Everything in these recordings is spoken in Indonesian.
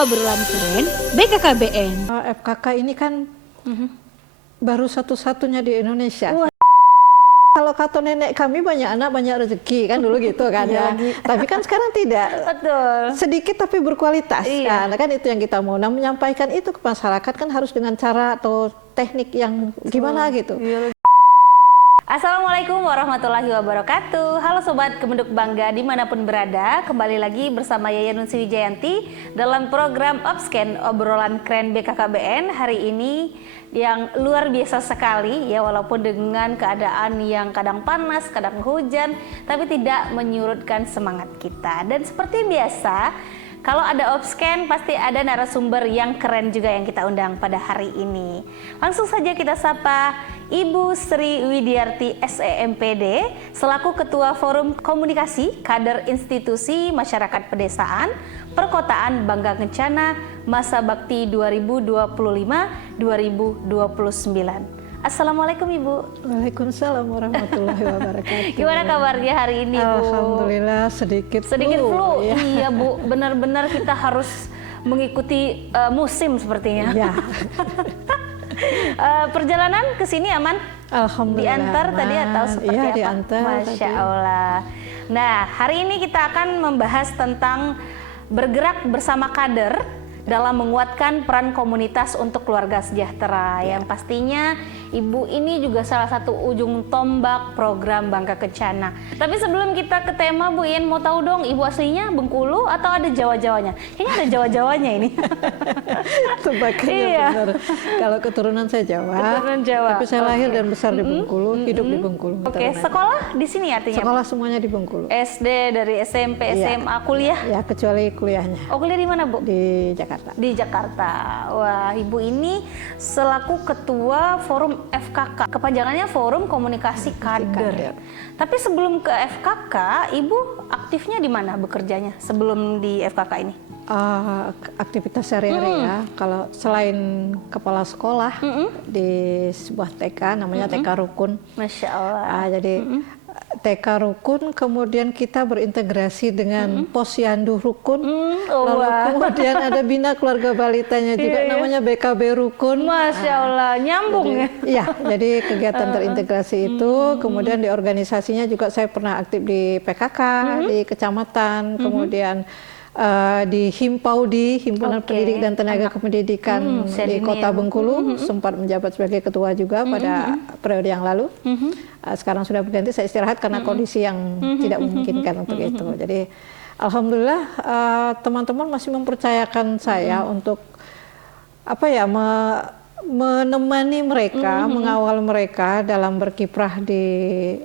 Obrolan keren BKKBN. FKK ini kan baru satu-satunya di Indonesia. Wah. Kalau kata nenek kami banyak anak banyak rezeki kan dulu gitu kan ya. Tapi kan sekarang tidak. Betul. Sedikit tapi berkualitas. Iya. Kan itu yang kita mau. Nah, menyampaikan itu ke masyarakat kan harus dengan cara atau teknik yang gimana gitu. Iya. Assalamualaikum warahmatullahi wabarakatuh. Halo Sobat Kemenduk Bangga dimanapun berada. Kembali lagi bersama Yaya Nunsi Wijayanti dalam program Upscan Obrolan Keren BKKBN. Hari ini yang luar biasa sekali ya, walaupun dengan keadaan yang kadang panas, kadang hujan, tapi tidak menyurutkan semangat kita. Dan seperti biasa, kalau ada Upscan pasti ada narasumber yang keren juga yang kita undang pada hari ini. Langsung saja kita sapa Ibu Sri Widiarti SEMPD selaku Ketua Forum Komunikasi Kader Institusi Masyarakat Pedesaan Perkotaan Bangga Kencana Masa Bakti 2025-2029. Assalamualaikum Ibu. Waalaikumsalam warahmatullahi wabarakatuh. Gimana kabarnya hari ini Bu? Alhamdulillah sedikit flu. Ya. Iya Bu, benar-benar kita harus mengikuti musim sepertinya. Ya. Perjalanan ke sini aman? Alhamdulillah. Diantar tadi atau seperti apa? Diantar. Masya tadi. Allah. Nah, hari ini kita akan membahas tentang bergerak bersama kader dalam menguatkan peran komunitas untuk keluarga sejahtera. Yang pastinya Ibu ini juga salah satu ujung tombak program Bangga Kencana. Tapi sebelum kita ke tema, Bu Ian mau tahu dong, Ibu aslinya Bengkulu atau ada Jawa-Jawanya? Kayaknya ada Jawa-Jawanya ini. Tebakannya Iya. benar. Kalau keturunan saya Jawa, Keturunan Jawa. tapi saya lahir dan besar di Bengkulu, hidup di Bengkulu. Oke, sekolah di sini artinya? Sekolah semuanya di Bengkulu. SD, dari SMP, Iya. SMA, kuliah? Ya, kecuali kuliahnya Oh, kuliah di mana Bu? di Jakarta. Di Jakarta. Wah, Ibu ini selaku Ketua Forum FKK, kepanjangannya Forum Komunikasi Kader. Tapi sebelum ke FKK, Ibu aktifnya di mana bekerjanya sebelum di FKK ini? Aktivitas sehari-hari ya. Kalau selain kepala sekolah di sebuah TK, namanya TK Rukun. Masya Allah. Jadi TK Rukun, kemudian kita berintegrasi dengan Posyandu Rukun, lalu kemudian ada Bina Keluarga Balitanya juga, namanya BKB Rukun. Masya Allah, nyambung ya? Iya, jadi kegiatan terintegrasi itu, kemudian di organisasinya juga saya pernah aktif di PKK, di kecamatan, kemudian di Himpaudi, Himpunan Pendidik dan Tenaga Kependidikan di Kota Bengkulu, sempat menjabat sebagai ketua juga pada periode yang lalu. Sekarang sudah berganti, saya istirahat karena kondisi yang tidak memungkinkan untuk itu. Jadi alhamdulillah teman-teman masih mempercayakan saya untuk menemani mereka, mengawal mereka dalam berkiprah di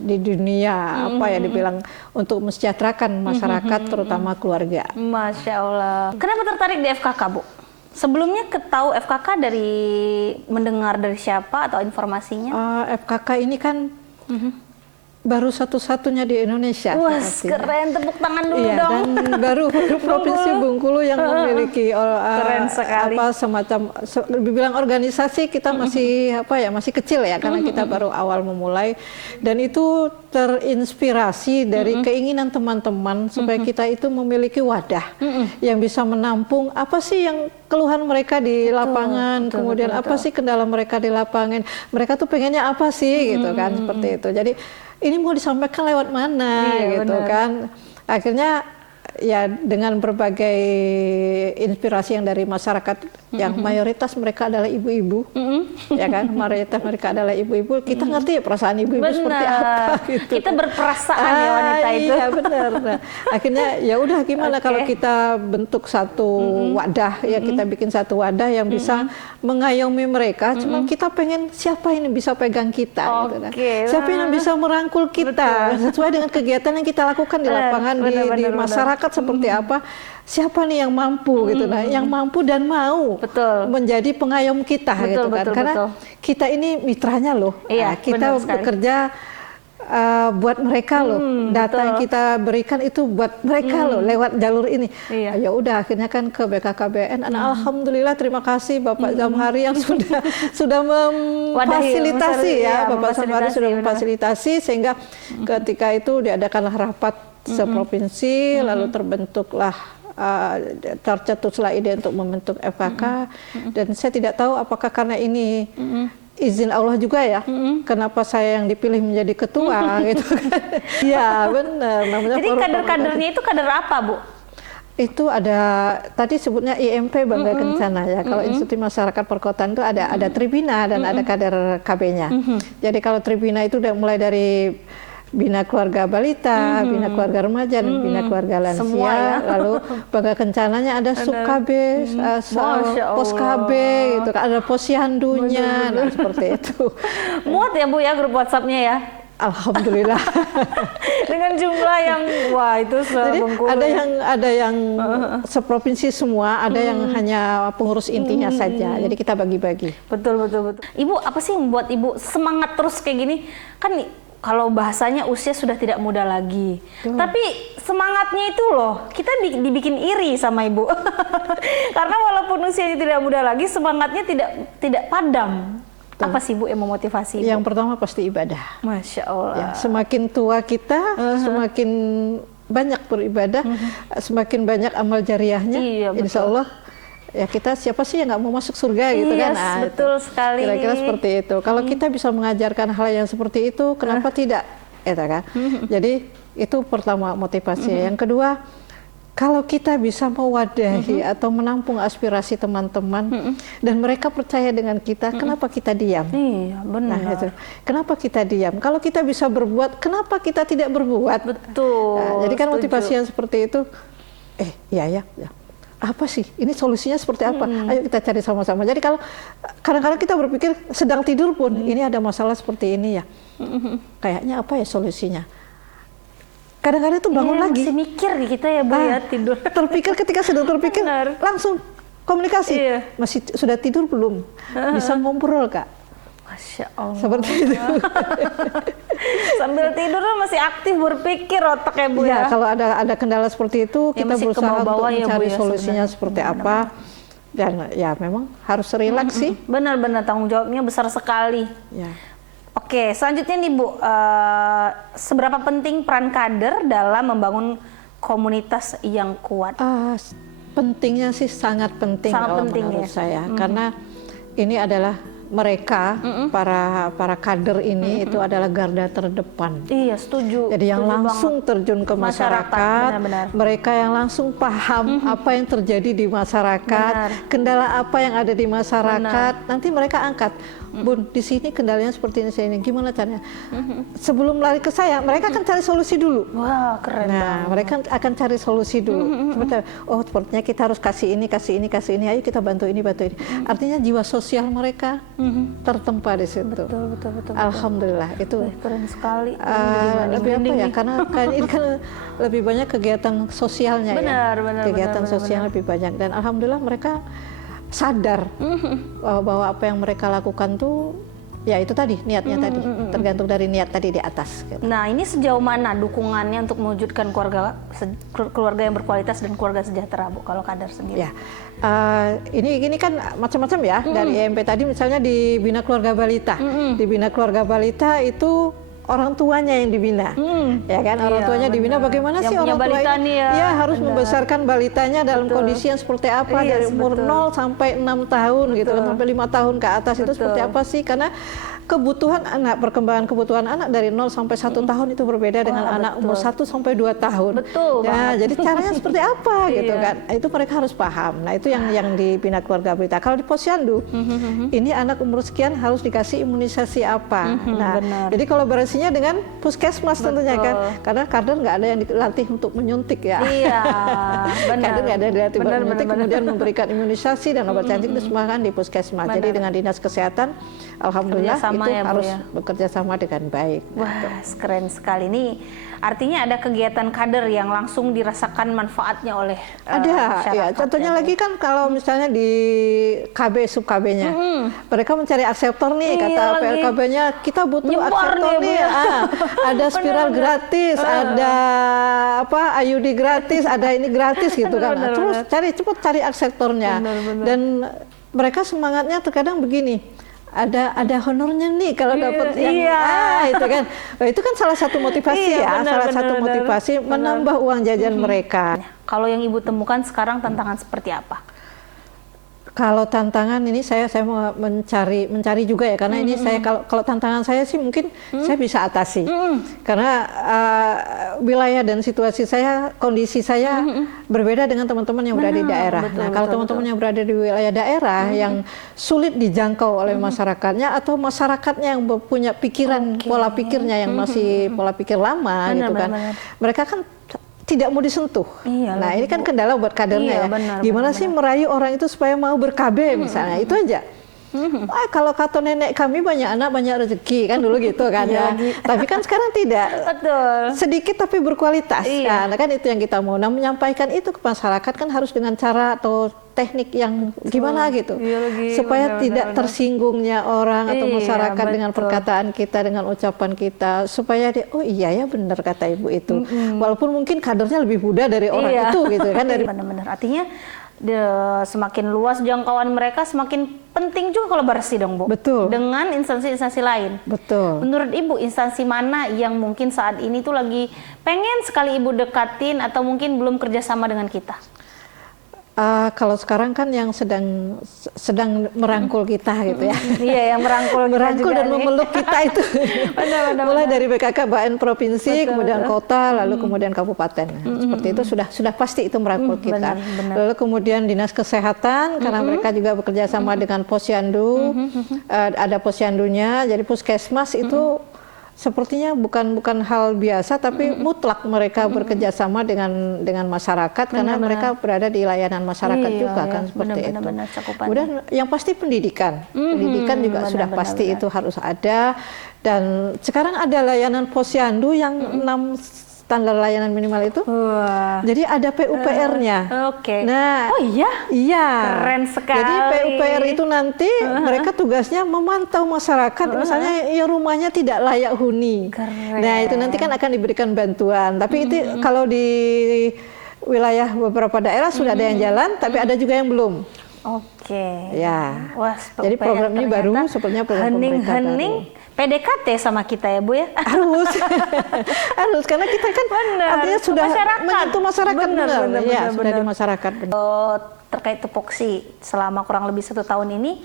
dunia dibilang untuk mensejahterakan masyarakat terutama keluarga. Masya Allah. Kenapa tertarik di FKK Bu? Sebelumnya tahu FKK dari mendengar dari siapa atau informasinya? FKK ini kan baru satu-satunya di Indonesia. Wah, keren, tepuk tangan dulu dong. Dan baru Provinsi Bengkulu yang memiliki keren sekali. Semacam dibilang organisasi kita masih masih kecil ya, karena kita baru awal memulai, dan itu terinspirasi dari keinginan teman-teman supaya kita itu memiliki wadah yang bisa menampung apa sih yang keluhan mereka di lapangan, kemudian apa sih kendala mereka di lapangan, mereka tuh pengennya apa sih gitu kan, seperti itu. Jadi ini mau disampaikan lewat mana gitu kan. Akhirnya ya dengan berbagai inspirasi yang dari masyarakat yang mayoritas mereka adalah ibu-ibu, ya kan, mayoritas mereka adalah ibu-ibu, kita ngerti ya perasaan ibu-ibu seperti apa gitu. Kita berperasaan ya wanita itu. Iya benar. Nah, akhirnya ya udah gimana kalau kita bentuk satu wadah ya, kita bikin satu wadah yang bisa mengayomi mereka. Cuma kita pengen siapa ini bisa pegang kita, gitu kan. Siapa yang bisa merangkul kita sesuai dengan kegiatan yang kita lakukan di lapangan, di masyarakat seperti apa, siapa nih yang mampu gitu. Nah, yang mampu dan mau menjadi pengayom kita gitu kan. Karena kita ini mitranya loh. Iya, kita bekerja buat mereka loh. Data yang kita berikan itu buat mereka loh lewat jalur ini. Ya udah akhirnya kan ke BKKBN. Alhamdulillah, terima kasih Bapak Zamhari yang sudah memfasilitasi ya. Bapak Zamhari sudah memfasilitasi sehingga ketika itu diadakanlah rapat seprovinsi, lalu terbentuklah tercetuslah ide untuk membentuk FKK, dan saya tidak tahu apakah karena ini izin Allah juga ya, kenapa saya yang dipilih menjadi ketua gitu kan. Ya benar, namanya Jadi kader-kadernya itu kader apa, Bu? Itu ada, tadi sebutnya IMP Bangga Kencana ya. Kalau Institut Masyarakat Perkotaan itu ada Tribina dan ada kader KB-nya. Jadi kalau Tribina itu udah mulai dari Bina Keluarga Balita, Bina Keluarga Remaja, dan Bina Keluarga Lansia. Semua ya. Lalu Bangga Kencananya ada Sub KB, Pos KB, gitu kan, ada Posyandunya, nah seperti itu. Muat ya Bu ya grup WhatsApp-nya ya? Alhamdulillah. Dengan jumlah yang wah itu Jadi sebengkulu. ada yang seprovinsi semua, ada yang hanya pengurus intinya saja. Jadi kita bagi-bagi. Betul. Ibu, apa sih yang membuat Ibu semangat terus kayak gini? Kan kalau bahasanya usia sudah tidak muda lagi. Tapi semangatnya itu loh, kita dibikin iri sama Ibu. Karena walaupun usianya tidak muda lagi, semangatnya tidak padam. Apa sih Bu yang memotivasi Ibu? Yang pertama pasti ibadah. Masya Allah. Ya, semakin tua kita, semakin banyak beribadah, semakin banyak amal jariahnya. Iya, betul. Insya Allah, ya kita siapa sih yang nggak mau masuk surga gitu kan? Nah, betul sekali. Kira-kira seperti itu. Kalau kita bisa mengajarkan hal yang seperti itu, kenapa tidak? Kan? Jadi itu pertama motivasi. Yang kedua, kalau kita bisa mewadahi atau menampung aspirasi teman-teman dan mereka percaya dengan kita, kenapa kita diam? Iya, benar. Nah, itu. Kenapa kita diam? Kalau kita bisa berbuat, kenapa kita tidak berbuat? Betul. Nah, jadi kan motivasi yang seperti itu, ya. Apa sih? Ini solusinya seperti apa? Ayo kita cari sama-sama. Jadi kalau kadang-kadang kita berpikir sedang tidur pun, ini ada masalah seperti ini ya. Kayaknya apa ya solusinya? Kadang-kadang itu bangun lagi. Masih mikir nih kita ya Bu ya tidur. Terpikir ketika sedang terpikir, langsung komunikasi. Iya. Masih sudah tidur belum? Bisa ngobrol Kak. Masya Allah. Seperti itu. Sambil tidur masih aktif berpikir otak ya Bu Ya, ya. kalau ada kendala seperti itu, Ya, kita masih berusaha untuk kebawa-bawa ya, Bu, mencari ya, solusinya sebenarnya. seperti apa. Dan ya memang harus rileks sih. Benar-benar tanggung jawabnya besar sekali. Ya. Oke, selanjutnya nih Bu, seberapa penting peran kader dalam membangun komunitas yang kuat? Pentingnya sih sangat penting kalau menurut saya, karena ini adalah mereka para kader ini itu adalah garda terdepan. Iya, setuju. Jadi yang langsung terjun ke masyarakat, benar-benar. mereka yang langsung paham apa yang terjadi di masyarakat, kendala apa yang ada di masyarakat, nanti mereka angkat. Bun, di sini kendalanya seperti ini, gimana caranya? Sebelum lari ke saya, mereka akan cari solusi dulu. Wah, keren Nah, mereka akan cari solusi dulu. Sepertinya kita harus kasih ini, ayo kita bantu ini. Artinya jiwa sosial mereka tertempa di situ. Betul. Alhamdulillah, itu Keren sekali. lebih apa ya? Karena ini kan lebih banyak kegiatan sosialnya Benar. kegiatan sosial lebih banyak, dan alhamdulillah mereka sadar bahwa apa yang mereka lakukan tuh ya itu tadi niatnya tadi, tergantung dari niat tadi di atas gitu. Nah, ini sejauh mana dukungannya untuk mewujudkan keluarga yang berkualitas dan keluarga sejahtera Bu kalau kader sendiri? Ya, ini kan macam-macam ya. Dari IMP tadi misalnya di Bina Keluarga Balita. Di Bina Keluarga Balita itu orang tuanya yang dibina, ya kan? Orang tuanya dibina. Bagaimana yang sih orang tua ini? Ya harus membesarkan balitanya dalam kondisi yang seperti apa, dari umur 0 sampai 6 tahun gitu kan, sampai 5 tahun ke atas. Itu seperti apa sih? Karena kebutuhan anak, perkembangan kebutuhan anak dari 0 sampai 1 tahun itu berbeda dengan anak umur 1 sampai 2 tahun. Betul. Ya, jadi caranya seperti apa gitu kan? Itu mereka harus paham. Nah, itu yang di Bina Keluarga Balita. Kalau di Posyandu, ini anak umur sekian harus dikasih imunisasi apa. Nah, jadi kolaborasinya dengan puskesmas tentunya kan, karena kader nggak ada yang dilatih untuk menyuntik ya. Iya, benar. Kader nggak ada yang dilatih untuk menyuntik, kemudian memberikan imunisasi dan obat cacing itu semua kan di puskesmas. Jadi dengan dinas kesehatan, alhamdulillah itu ya, harus ya? bekerja sama dengan baik. Wah, keren sekali. Ini artinya ada kegiatan kader yang langsung dirasakan manfaatnya oleh ada, ya. masyarakat. Contohnya lagi kan kalau misalnya di KB sub KB-nya, mereka mencari akseptor nih, kata PLKB-nya kita butuh Nyebar akseptor nih, Bu, nih. ya. Ada spiral gratis, ada IUD gratis, ada ini gratis gitu kan. Terus cepat cari akseptornya. Dan mereka semangatnya terkadang begini. ada honornya nih kalau dapat yang itu kan. Nah, itu kan salah satu motivasi motivasi menambah uang jajan mereka. Kalau yang Ibu temukan sekarang tantangan seperti apa? Kalau tantangan ini saya mau mencari juga ya, karena ini saya kalau tantangan saya sih mungkin saya bisa atasi karena wilayah dan situasi saya, kondisi saya berbeda dengan teman-teman yang berada di daerah. Kalau teman-teman yang berada di wilayah daerah yang sulit dijangkau oleh masyarakatnya atau masyarakatnya yang punya pikiran pola pikirnya yang masih pola pikir lama gitu kan, mereka kan tidak mau disentuh. Nah ini kan kendala buat kadernya ya. Gimana sih merayu orang itu supaya mau ber-KB misalnya, itu aja. Kalau kata nenek kami banyak anak banyak rezeki kan dulu gitu kan ya. Tapi kan sekarang tidak. Sedikit tapi berkualitas. Nah kan itu yang kita mau. Nah menyampaikan itu ke masyarakat kan harus dengan cara atau teknik yang gimana gitu. Supaya tidak tersinggungnya orang atau masyarakat dengan perkataan kita, dengan ucapan kita. Supaya dia, oh iya ya benar kata ibu itu. Walaupun mungkin kadernya lebih muda dari orang itu gitu kan. Benar-benar. Artinya semakin luas jangkauan mereka, semakin penting juga kolaborasi dong, Bu. Betul. Dengan instansi-instansi lain. Betul. Menurut Ibu, instansi mana yang mungkin saat ini tuh lagi pengen sekali Ibu dekatin atau mungkin belum kerjasama dengan kita? Kalau sekarang kan yang sedang merangkul kita gitu ya. Iya, yang merangkul dan memeluk kita itu. Mulai dari BKK BAN provinsi, kemudian kota, lalu kemudian kabupaten. Seperti itu sudah pasti itu merangkul kita. Lalu kemudian dinas kesehatan karena mereka juga bekerja sama dengan posyandu. Ada posyandunya, jadi puskesmas itu sepertinya bukan hal biasa, tapi mutlak mereka bekerja sama dengan masyarakat karena mereka berada di layanan masyarakat juga kan seperti itu. Kemudian yang pasti pendidikan, pendidikan juga sudah pasti itu harus ada. Dan sekarang ada layanan posyandu yang 6 standar layanan minimal itu. Jadi ada PUPR-nya. Nah, iya. Keren sekali. Jadi PUPR itu nanti mereka tugasnya memantau masyarakat, misalnya ya rumahnya tidak layak huni. Nah, itu nanti kan akan diberikan bantuan. Tapi itu kalau di wilayah beberapa daerah sudah ada yang jalan, tapi ada juga yang belum. Ya. Wah, jadi program ini baru, sepertinya program pemerintah baru. PDKT sama kita ya Bu ya? Harus karena kita kan artinya sudah menyentuh masyarakat. Sudah di masyarakat. Terkait tupoksi selama kurang lebih 1 tahun ini,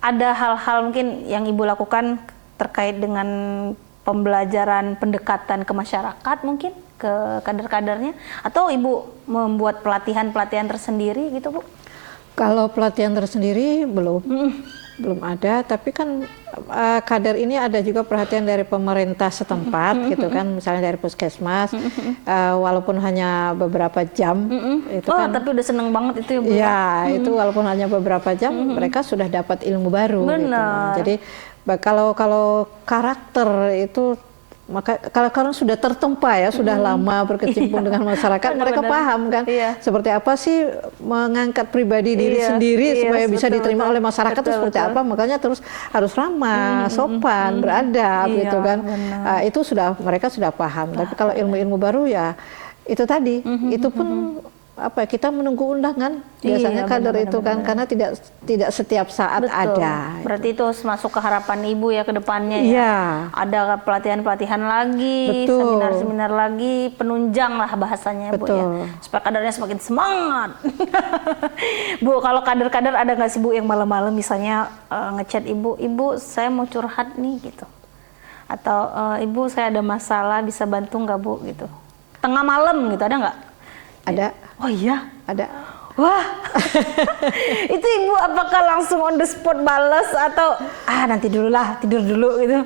ada hal-hal mungkin yang Ibu lakukan terkait dengan pembelajaran pendekatan ke masyarakat mungkin, ke kader-kadernya, atau Ibu membuat pelatihan-pelatihan tersendiri gitu Bu? Kalau pelatihan tersendiri belum ada, tapi kan kader ini ada juga perhatian dari pemerintah setempat gitu kan, misalnya dari puskesmas, walaupun hanya beberapa jam. Itu kan, tapi udah seneng banget itu ya Bu? Ya, itu walaupun hanya beberapa jam, mereka sudah dapat ilmu baru. Gitu. Jadi kalau karakter itu, maka kalau sudah tertempa ya, sudah lama berkecimpung dengan masyarakat, mereka paham kan seperti apa sih mengangkat pribadi diri sendiri supaya bisa diterima oleh masyarakat itu seperti apa, makanya terus harus ramah, sopan, beradab gitu kan. Itu mereka sudah paham. Tapi kalau ilmu-ilmu baru ya itu tadi, itu pun kita menunggu undangan biasanya kader itu kan, karena tidak setiap saat ada. Berarti itu harus masuk ke harapan Ibu ya ke depannya ya. Ada pelatihan-pelatihan lagi, seminar-seminar lagi, penunjang lah bahasanya Bu ya. Supaya kadernya semakin semangat. Bu, kalau kader-kader ada nggak sih Bu yang malam-malam misalnya ngechat Ibu saya mau curhat nih gitu. Atau Ibu saya ada masalah bisa bantu nggak Bu gitu. Tengah malam gitu, ada nggak? Ada. Oh iya? Ada. Wah, itu Ibu apakah langsung on the spot balas atau nanti dulu lah, tidur dulu gitu?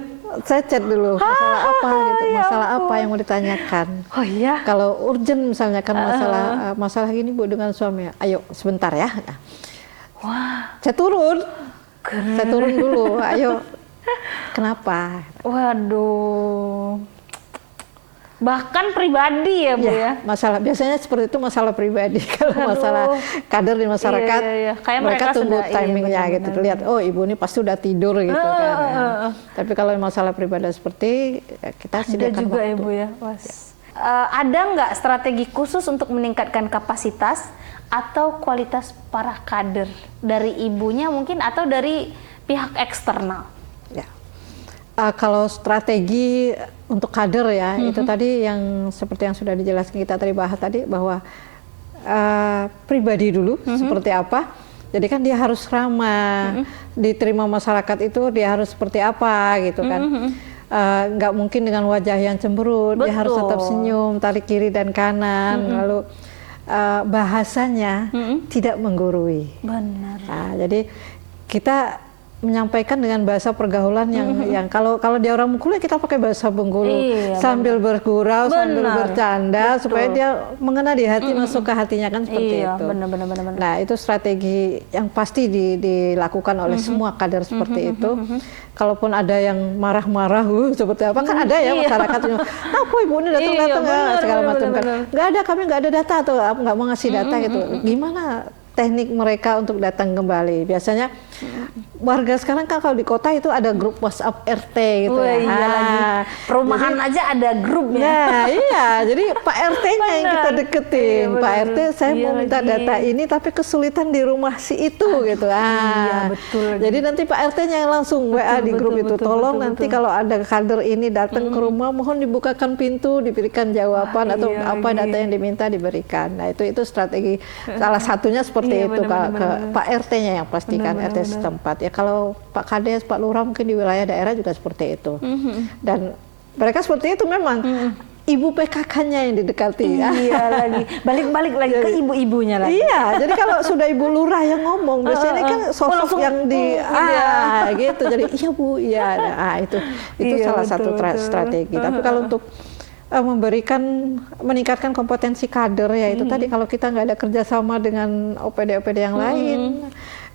Saya chat dulu, masalah apa gitu, masalah apa yang mau ditanyakan. Oh iya? Kalau urgent misalnya kan masalah gini Bu dengan suami, ayo sebentar ya. Nah, saya turun. Saya turun dulu, ayo. Kenapa? Waduh. Bahkan pribadi ya Bu ya? Masalah biasanya seperti itu, masalah pribadi. Kalau masalah kader di masyarakat, mereka tunggu timingnya gitu. Lihat, oh Ibu ini pasti udah tidur gitu kan. Tapi kalau masalah pribadi seperti kita sediakan juga waktu. Ya Bu ya. Ada nggak strategi khusus untuk meningkatkan kapasitas atau kualitas para kader dari Ibunya mungkin, atau dari pihak eksternal? Ya. Kalau strategi untuk kader ya, itu tadi yang seperti yang sudah dijelaskan kita tadi bahas tadi bahwa pribadi dulu seperti apa. Jadi kan dia harus ramah, diterima masyarakat itu dia harus seperti apa gitu kan. Nggak mungkin dengan wajah yang cemberut, dia harus tetap senyum, tarik kiri dan kanan, lalu bahasanya tidak menggurui. Benar. Nah, jadi kita menyampaikan dengan bahasa pergaulan yang kalau dia orang Bengkulu ya kita pakai bahasa Bengkulu, sambil bergurau, sambil bercanda supaya dia mengena di hati, masuk ke hatinya kan seperti itu. Benar. Nah, itu strategi yang pasti dilakukan oleh semua kader seperti itu. Kalaupun ada yang marah-marah seperti apa kan ada ya masyarakat apa ibu ini datang segala macam kan. Nggak ada, kami nggak ada data atau nggak mau ngasih data gitu. Gimana teknik mereka untuk datang kembali? Biasanya warga sekarang kan kalau di kota itu ada grup WhatsApp RT gitu. Iya lagi. Perumahan jadi, aja ada grupnya. Nah, iya, jadi Pak RT-nya yang kita deketin. Pak RT, saya mau minta data ini tapi kesulitan di rumah si itu gitu. Iya, betul. Jadi nanti Pak RT-nya yang langsung WA di grup itu, tolong nanti kalau ada kader ini datang ke rumah, mohon dibukakan pintu, diberikan jawaban atau apa data yang diminta diberikan. Nah, itu strategi salah satunya seperti itu ke Pak RT-nya yang pastikan RT setempat. Ya kalau Pak Kades, Pak Lurah mungkin di wilayah daerah juga seperti itu. Dan mereka seperti itu memang. Ibu PKK-nya yang didekati. Iya lagi. Balik-balik lagi ke ibu-ibunya lagi. Iya, jadi kalau sudah Ibu Lurah yang ngomong, biasanya ini kan sosok yang gitu. Jadi iya Bu, iya. Nah, itu salah satu strategi. Tapi kalau untuk meningkatkan kompetensi kader ya itu tadi kalau kita nggak ada kerjasama dengan OPD-OPD yang lain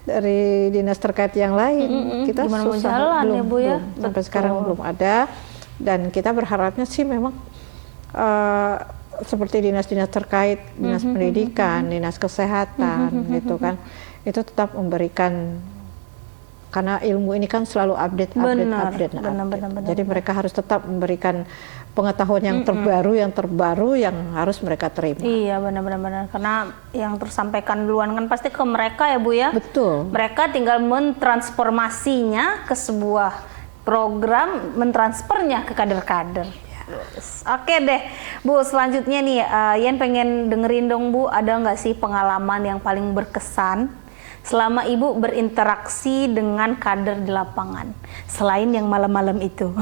dari dinas terkait yang lain kita gimana susah jalan, ya, Bu, ya? Sampai sekarang belum ada dan kita berharapnya sih memang seperti dinas-dinas terkait, dinas pendidikan, dinas kesehatan gitu kan itu tetap memberikan karena ilmu ini kan selalu update. Jadi mereka harus tetap memberikan pengetahuan yang terbaru yang harus mereka terima. Iya benar. Karena yang tersampaikan duluan kan pasti ke mereka ya Bu ya. Betul. Mereka tinggal mentransformasinya ke sebuah program, mentransfernya ke kader-kader. Oke deh Bu, selanjutnya nih Yen pengen dengerin dong Bu, ada nggak sih pengalaman yang paling berkesan selama Ibu berinteraksi dengan kader di lapangan selain yang malam-malam itu?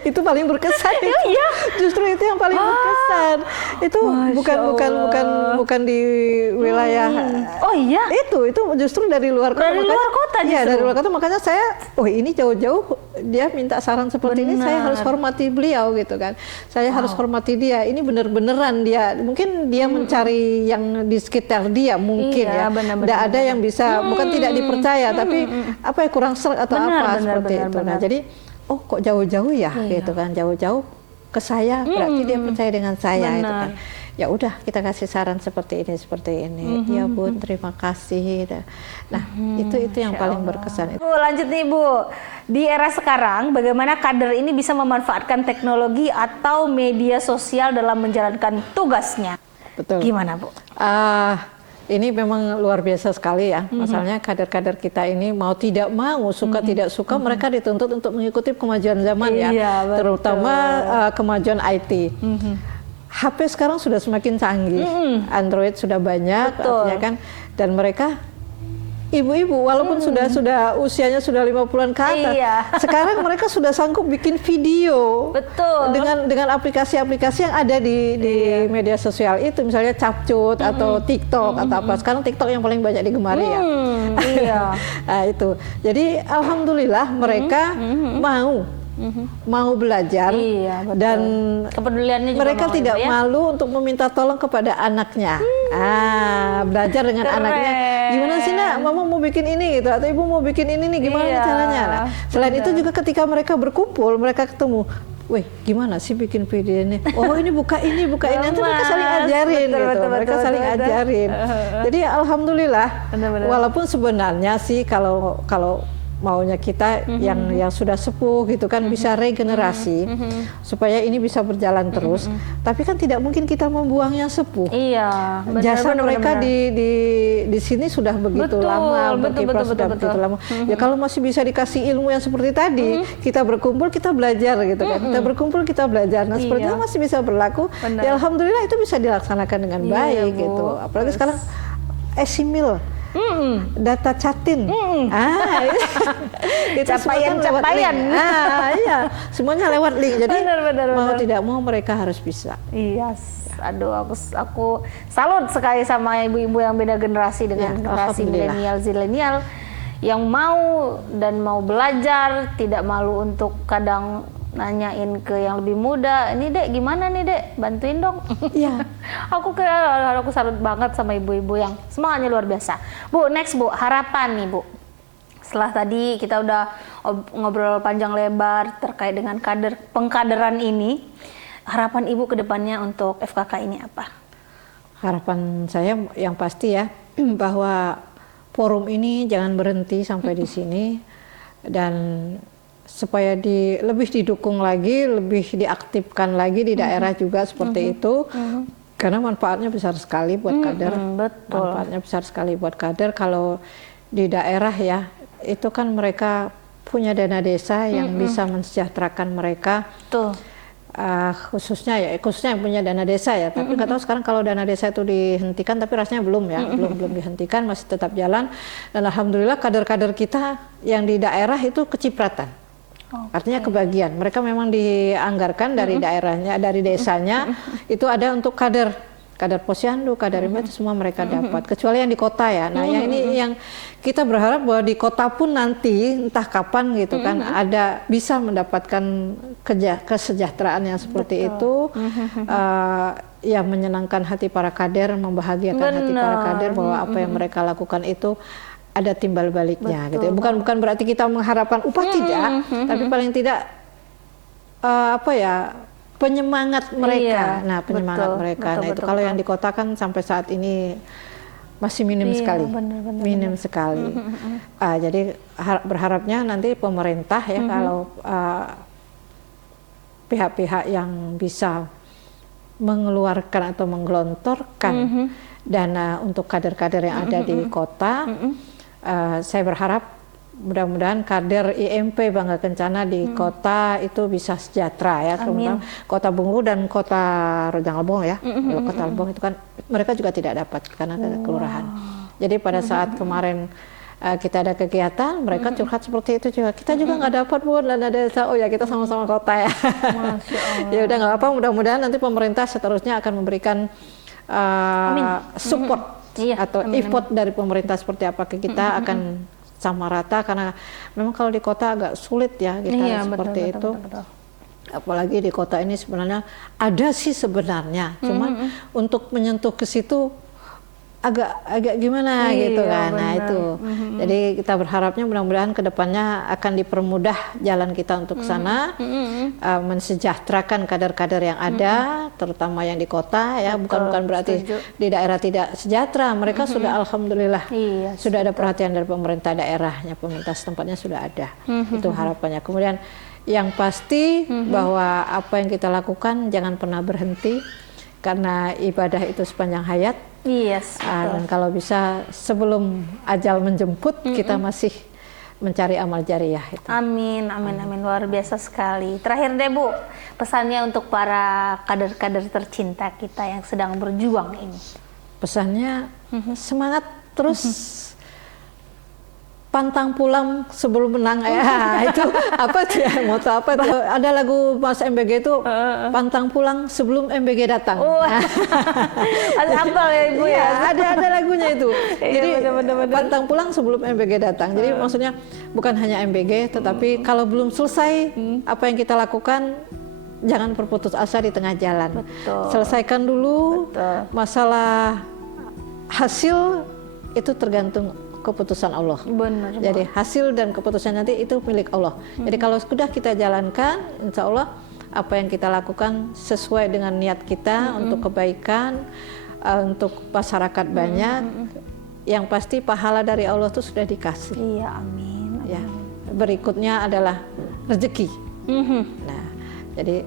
Itu paling berkesan. Iya. Justru itu yang paling berkesan. Itu bukan di wilayah. Oh iya. Itu justru dari luar kota. Dari luar kota justru. Iya, dari luar kota, makanya saya ini jauh-jauh dia minta saran seperti ini, saya harus hormati beliau gitu kan. Saya harus hormati dia. Ini bener-beneran dia. Mungkin dia mencari yang di sekitar dia mungkin ya. Tidak ada yang bisa bukan tidak dipercaya tapi apa ya kurang serg atau seperti itu. Nah, jadi kok jauh-jauh ya gitu kan, jauh-jauh ke saya berarti dia percaya dengan saya gitu kan. Ya udah kita kasih saran seperti ini. Ya Bun, terima kasih. Nah, itu yang paling berkesan. Bu, lanjut nih Bu. Di era sekarang bagaimana kader ini bisa memanfaatkan teknologi atau media sosial dalam menjalankan tugasnya? Betul. Gimana Bu? Ini memang luar biasa sekali ya. Masalahnya kader-kader kita ini mau tidak mau, suka tidak suka, mereka dituntut untuk mengikuti kemajuan zaman ya. Terutama kemajuan IT. HP sekarang sudah semakin canggih. Android sudah banyak, artinya kan. Dan mereka ibu-ibu walaupun sudah usianya sudah 50-an ke atas, sekarang mereka sudah sanggup bikin video. Betul. Dengan aplikasi-aplikasi yang ada di media sosial itu, misalnya Capcut atau TikTok atau apa. Sekarang TikTok yang paling banyak digemari ya. Iya. Nah, itu. Jadi alhamdulillah mereka mau belajar dan kepeduliannya juga mereka tidak malu untuk meminta tolong kepada anaknya. Belajar dengan anaknya. Gimana sih Nak, Mama mau bikin ini gitu atau Ibu mau bikin ini nih, gimana caranya? Nah, selain itu juga ketika mereka berkumpul, mereka ketemu, weh gimana sih bikin video ini? Oh ini buka ini. Nanti mereka saling ajarin mereka saling ajarin. Jadi alhamdulillah, walaupun sebenarnya sih kalau maunya kita yang sudah sepuh gitu kan bisa regenerasi supaya ini bisa berjalan terus. Tapi kan tidak mungkin kita membuang yang sepuh. Iya, Jasa mereka di sini sudah begitu lama, berkiprah sudah begitu lama. Ya kalau masih bisa dikasih ilmu yang seperti tadi, kita berkumpul kita belajar gitu kan. Kita berkumpul kita belajar. Nah seperti itu masih bisa berlaku. Ya alhamdulillah itu bisa dilaksanakan dengan baik gitu. Apalagi sekarang esimil. Data chatin, itu capaian. Iya, semuanya lewat link. Jadi mau tidak mau mereka harus bisa. Iya, aduh aku salut sekali sama ibu-ibu yang beda generasi dengan generasi milenial zilenial yang mau belajar, tidak malu untuk kadang nanyain ke yang lebih muda, ini Dek gimana nih Dek, bantuin dong. Iya. aku salut banget sama ibu-ibu yang semangatnya luar biasa. Bu, next Bu, harapan nih Bu. Setelah tadi kita udah ngobrol panjang lebar terkait dengan pengkaderan ini, harapan Ibu ke depannya untuk FKK ini apa? Harapan saya yang pasti ya, bahwa forum ini jangan berhenti sampai di sini dan supaya lebih didukung lagi, lebih diaktifkan lagi di daerah juga seperti itu. Karena manfaatnya besar sekali buat kader. Betul. Manfaatnya besar sekali buat kader. Kalau di daerah ya, itu kan mereka punya dana desa yang bisa mensejahterakan mereka. Betul. Khususnya yang punya dana desa ya. Tapi nggak tahu sekarang kalau dana desa itu dihentikan, tapi rasanya belum ya, belum dihentikan, masih tetap jalan. Dan alhamdulillah kader-kader kita yang di daerah itu kecipratan. Artinya kebagian, mereka memang dianggarkan dari daerahnya, dari desanya, itu ada untuk kader posyandu, kader itu semua mereka dapat, kecuali yang di kota ya. Nah yang ini yang kita berharap bahwa di kota pun nanti entah kapan gitu kan ada bisa mendapatkan kesejahteraan yang seperti itu, yang menyenangkan hati para kader, membahagiakan hati para kader bahwa apa yang mereka lakukan itu ada timbal baliknya. Gitu. Bukan berarti kita mengharapkan upah tidak, tapi paling tidak penyemangat mereka. Nah, penyemangat mereka. Nah, itu kalau yang di kota kan sampai saat ini masih minim sekali. Minim sekali. Jadi berharapnya nanti pemerintah ya kalau pihak-pihak yang bisa mengeluarkan atau menggelontorkan dana untuk kader-kader yang ada di kota. Saya berharap mudah-mudahan kader IMP Bangga Kencana di kota itu bisa sejahtera ya, terutama Kota Bungu dan Kota Rojang Lebong ya. Kalau Kota Lebong itu kan mereka juga tidak dapat karena ada kelurahan. Jadi pada saat kemarin kita ada kegiatan, mereka curhat seperti itu juga. Kita juga nggak dapat Bu dana desa. Oh ya kita sama-sama kota ya. Ya udah nggak apa, mudah-mudahan nanti pemerintah seterusnya akan memberikan support atau effort dari pemerintah seperti apa ke kita akan sama rata, karena memang kalau di kota agak sulit ya kita seperti itu. Apalagi di kota ini sebenarnya ada sih sebenarnya, cuman untuk menyentuh ke situ agak gimana gitu kan. Nah itu, jadi kita berharapnya mudah-mudahan kedepannya akan dipermudah jalan kita untuk sana, mensejahterakan kader-kader yang ada, terutama yang di kota ya. Bukan berarti di daerah tidak sejahtera, mereka sudah alhamdulillah sudah ada perhatian dari pemerintah daerahnya, pemerintah setempatnya sudah ada. Itu harapannya. Kemudian yang pasti bahwa apa yang kita lakukan jangan pernah berhenti, karena ibadah itu sepanjang hayat. Dan kalau bisa sebelum ajal menjemput kita masih mencari amal jariah itu. Amin, luar biasa sekali. Terakhir deh Bu, pesannya untuk para kader-kader tercinta kita yang sedang berjuang ini. Pesannya semangat terus, pantang pulang sebelum menang ya. Itu apa tuh ya, moto apa tuh? Ada lagu Mas MBG itu pantang pulang sebelum MBG datang. Ada apa ya Ibu ya? Ada lagunya itu. Jadi pantang pulang sebelum MBG datang. Jadi maksudnya bukan hanya MBG, tetapi kalau belum selesai apa yang kita lakukan, jangan berputus asa di tengah jalan. Selesaikan dulu. Masalah hasil itu tergantung keputusan Allah. Jadi hasil dan keputusan nanti itu milik Allah. Jadi kalau sudah kita jalankan, insya Allah apa yang kita lakukan sesuai dengan niat kita untuk kebaikan, untuk masyarakat banyak. Yang pasti pahala dari Allah itu sudah dikasih. Iya, amin. Ya. berikutnya adalah rezeki. Nah, jadi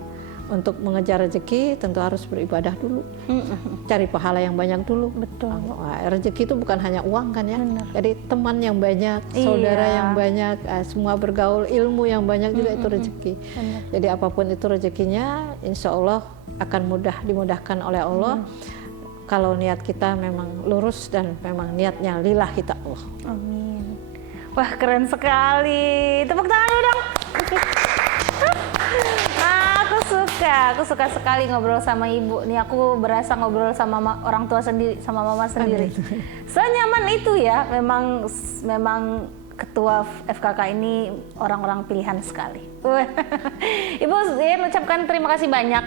untuk mengejar rezeki tentu harus beribadah dulu, cari pahala yang banyak dulu. Betul. Rezeki itu bukan hanya uang kan ya. Benar. Jadi teman yang banyak, saudara Iya. yang banyak, semua bergaul, ilmu yang banyak juga itu rezeki. Benar. Jadi apapun itu rezekinya, insya Allah akan dimudahkan oleh Allah. Kalau niat kita memang lurus dan memang niatnya lillahi ta'ala. Amin. Wah, keren sekali. Tepuk tangan dulu dong. Aku suka sekali ngobrol sama ibu. Nih aku berasa ngobrol sama orang tua sendiri, sama mama sendiri. Senyaman itu ya. Memang ketua FKK ini orang-orang pilihan sekali. Ibu, saya ucapkan terima kasih banyak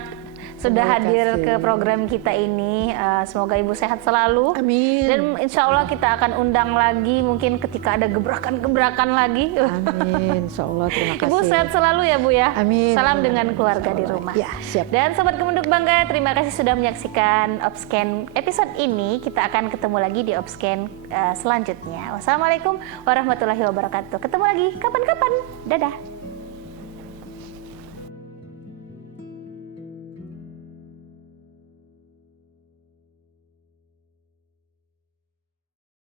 sudah hadir ke program kita ini. Semoga Ibu sehat selalu. Amin. Dan insya Allah kita akan undang lagi mungkin ketika ada gebrakan-gebrakan lagi. Amin, insya Allah, terima kasih. Ibu sehat selalu ya Bu ya. Amin. Salam dengan keluarga di rumah. Ya, siap. Dan Sobat Gemenduk Bangga, terima kasih sudah menyaksikan Opscan episode ini. Kita akan ketemu lagi di Opscan selanjutnya. Wassalamualaikum warahmatullahi wabarakatuh. Ketemu lagi kapan-kapan. Dadah.